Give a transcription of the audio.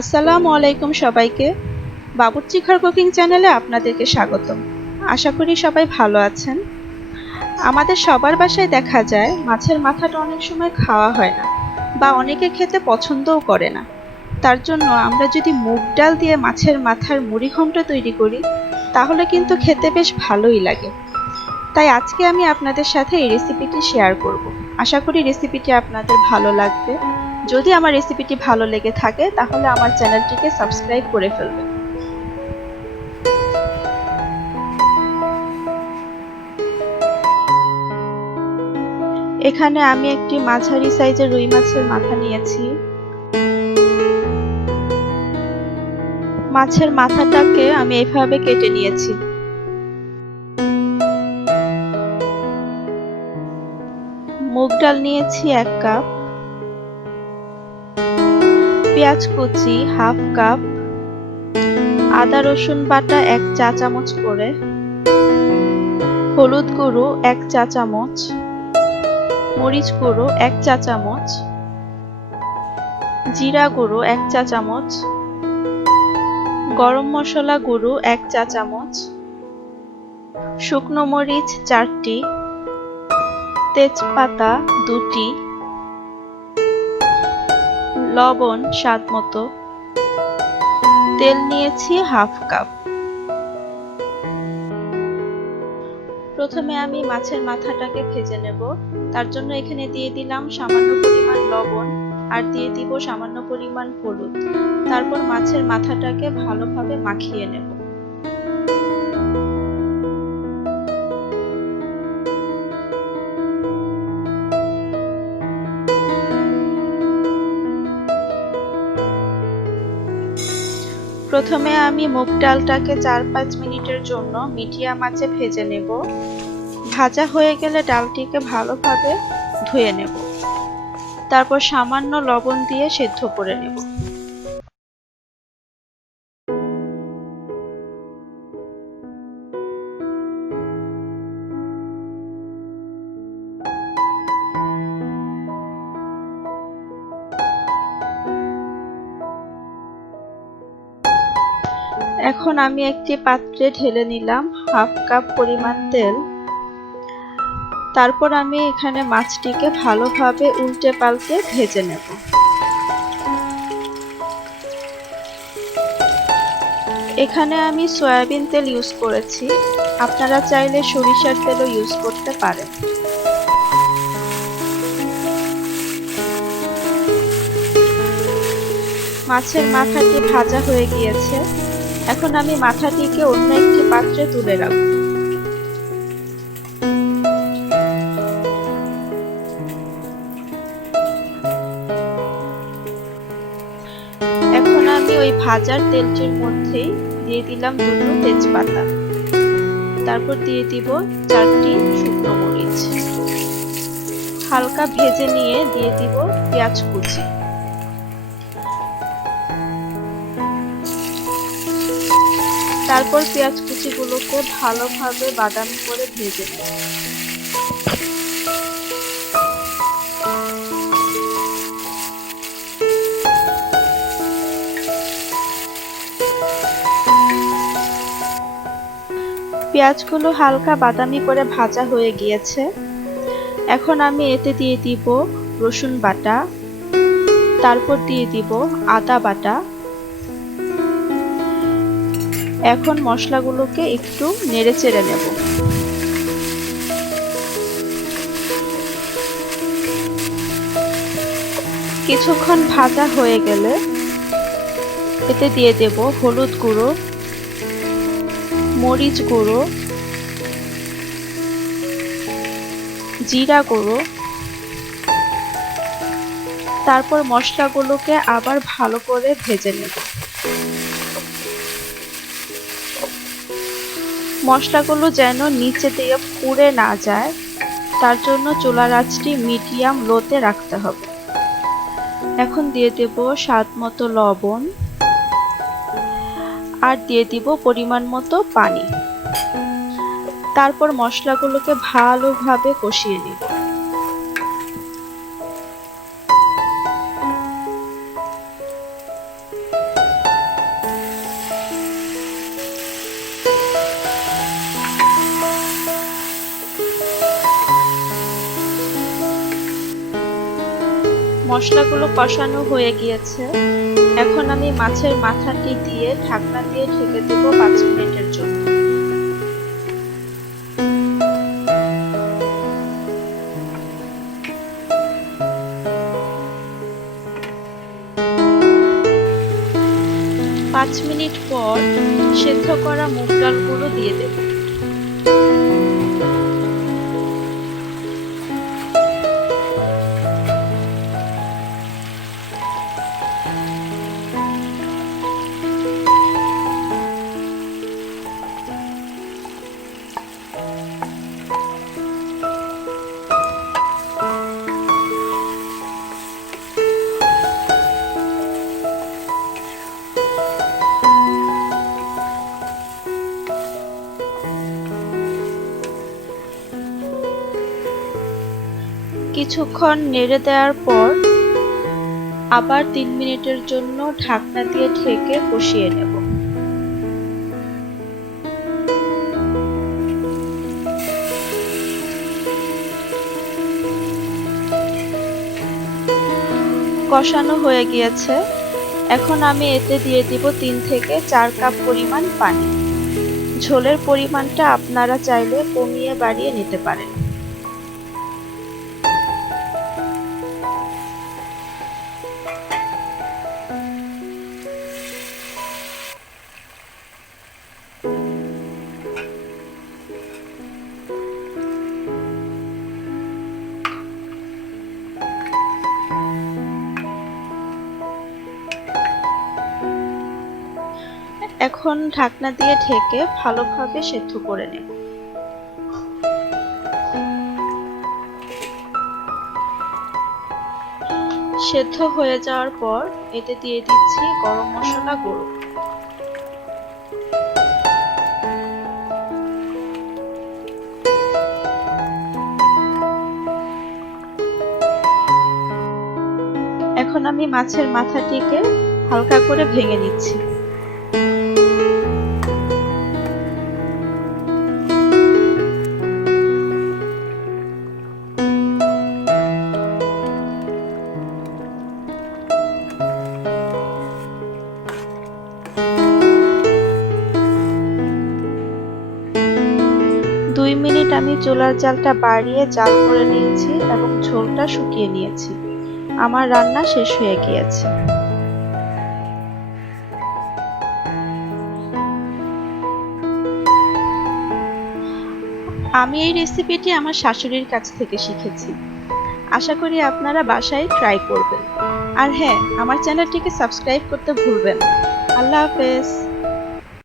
আসসালামু আলাইকুম সবাইকে। বাবুর্চি ঘর কুকিং চ্যানেলে আপনাদেরকে স্বাগতম। আশা করি সবাই ভালো আছেন। আমাদের সবার বাসায় দেখা যায় মাছের মাথাটা অনেক সময় খাওয়া হয় না বা অনেকে খেতে পছন্দও করে না। তার জন্য আমরা যদি মুগ ডাল দিয়ে মাছের মাথার মুড়িঘণ্ট তৈরি করি তাহলে কিন্তু খেতে বেশ ভালোই লাগে। তাই আজকে আমি আপনাদের সাথে এই রেসিপিটি শেয়ার করব। আশা করি রেসিপিটি আপনাদের ভালো লাগবে। যদি আমার রেসিপিটি ভালো লেগে থাকে তাহলে আমার চ্যানেলটিকে সাবস্ক্রাইব করে ফেলবেন। এখানে আমি একটি মাঝারি সাইজের রুই মাছের মাথা নিয়েছি। মাছের মাথাটাকে আমি এভাবে কেটে নিয়েছি। মুগ ডাল নিয়েছি 1 কাপ, পেঁয়াজ কুচি হাফ কাপ, আদা রসুন বাটা 1 চা চামচ করে, হলুদ গুঁড়ো 1 চা চামচ, মরিচ গুঁড়ো 1 চা চামচ, জিরা গুঁড়ো 1 চা চামচ, গরম মশলা গুঁড়ো 1 চা চামচ, শুকনো মরিচ 4টি, তেজপাতা 2টি, লবণ স্বাদ মতো, তেল নিয়েছি হাফ কাপ। প্রথমে আমি মাছের মাথাটাকে ভেজে নেব। তার জন্য এখানে দিয়ে দিলাম সামান্য পরিমাণ লবণ আর দিয়ে দিব সামান্য পরিমাণ হলুদ। তারপর মাছের মাথাটাকে ভালোভাবে মাখিয়ে নেব। প্রথমে আমি মুগ ডালটাকে 4-5 মিনিটের জন্য মিডিয়াম আঁচে ভেজে নেব। ভাজা হয়ে গেলে ডালটিকে ভালোভাবে ধুয়ে নেব। তারপর সামান্য লবণ দিয়ে সেদ্ধ করে নেব। এখন আমি একটি পাত্রে ঢেলে নিলাম হাফ কাপ পরিমাণ তেল। তারপর আমি এখানে মাছটিকে ভালোভাবে উল্টে পাল্টে ভেজে নেব। এখানে আমি সয়াবিন তেল ইউজ করেছি, আপনারা চাইলে সরিষার তেলও ইউজ করতে পারেন। মাছের মাথাটি ভাজা হয়ে গিয়েছে। এখন আমি মাথাটিকে অন্য একটি পাত্রে তুলে রাখব। এখন আমি ওই ভাজার তেলটির মধ্যেই দিয়ে দিলাম 2টো তেজপাতা। তারপর দিয়ে দিব 4টি শুকনো মরিচ। হালকা ভেজে নিয়ে দিয়ে দিব পেঁয়াজ কুচি। তারপর পেঁয়াজ কুচিগুলোকে ভালোভাবে বাদামি করে ভেজে নেব। পেঁয়াজগুলো হালকা বাদামি করে ভাজা হয়ে গিয়েছে। এখন আমি এতে দিয়ে দিব রসুন বাটা, তারপর দিয়ে দিব আদা বাটা। এখন মশলাগুলোকে একটু নেড়েচেড়ে নেব। কিছুক্ষণ ভাজা হয়ে গেলে এতে দিয়ে দেব হলুদ গুঁড়ো, মরিচ গুঁড়ো, জিরা গুঁড়ো। তারপর মশলাগুলোকে আবার ভালো করে ভেজে নেব। মশলাগুলো যেন নিচে দিয়ে পুড়ে না যায়, তার জন্য চুলার আঁচটি মিডিয়াম লোতে রাখতে হবে। এখন দিয়ে দেব স্বাদ মতো লবণ আর দিয়ে দিব পরিমাণ মতো পানি। তারপর মশলাগুলোকে ভালোভাবে কষিয়ে নিব। মশলাগুলো কষানো হয়ে গিয়েছে। এখন আমি মাছের মাথাটি দিয়ে ঢাকনা দিয়ে ঢেকে দেব 5 মিনিটের জন্য। পাঁচ মিনিট পর সেদ্ধ করা মুগ ডালগুলো দিয়ে দেব। কিছুক্ষণ নেড়ে দেওয়ার পর আবার 3 মিনিটের জন্য ঢাকনা দিয়ে ঢেকে কষিয়ে নেব। কষানো হয়ে গিয়েছে। এখন আমি এতে দিয়ে দিব 3 থেকে 4 কাপ পরিমাণ পানি। ঝোলের পরিমাণটা আপনারা চাইলে কমিয়ে বাড়িয়ে নিতে পারেন। এখন ঢাকনা দিয়ে ঢেকে ভালোভাবে সেদ্ধ করে নেব। সেদ্ধ হয়ে যাওয়ার পর এতে দিয়ে দিচ্ছি গরম মশলা গুঁড়ো। এখন আমি মাছের মাথাটিকে হালকা করে ভেঙে নিচ্ছি। দুই মিনিট আমি চুলার জালটা বাড়িয়ে জাল করে নিয়েছি এবং ঝোলটা শুকিয়ে নিয়েছি। আমার রান্না শেষ হয়ে গিয়েছে। আমি এই রেসিপিটি আমার শাশুড়ির কাছ থেকে শিখেছি। আশা করি আপনারা বাসায় ট্রাই করবেন। আর হ্যাঁ, আমার চ্যানেলটিকে সাবস্ক্রাইব করতে ভুলবেন না। আল্লাহ হাফেজ।